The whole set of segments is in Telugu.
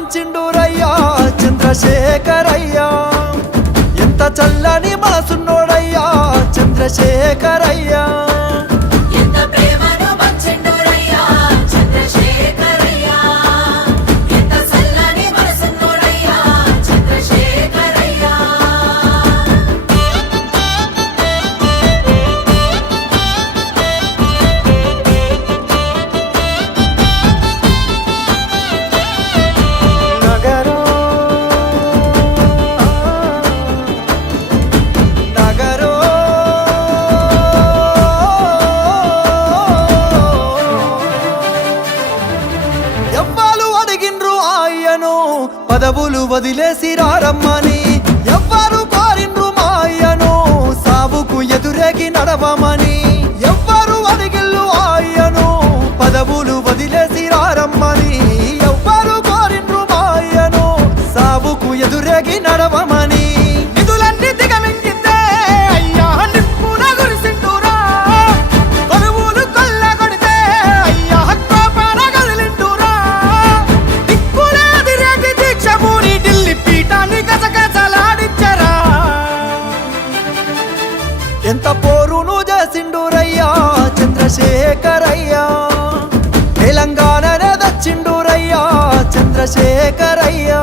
మంచిండూరయ్యా చంద్రశేఖరయ్యా ఎంత చల్లని మనసున్నోడయ్యా చంద్రశేఖరయ్యా పదవులు వదిలేసి రారమ్మని ఎవ్వరు కోరిండ్రు మాయను సావుకు ఎదురేగి నడవమని ఎంత పోరును చేసిండురయ్యా చంద్రశేఖరయ్యా తెలంగాణనే దచ్చిండురయ్యా చంద్రశేఖరయ్యా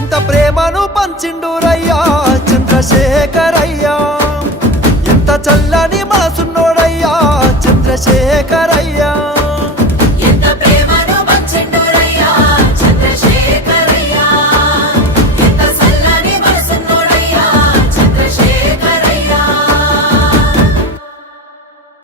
ఎంత ప్రేమను పంచిండురయ్యా చంద్రశేఖరయ్యా ఎంత చల్లని మనసున్నోడయ్యా చంద్రశేఖరయ్యా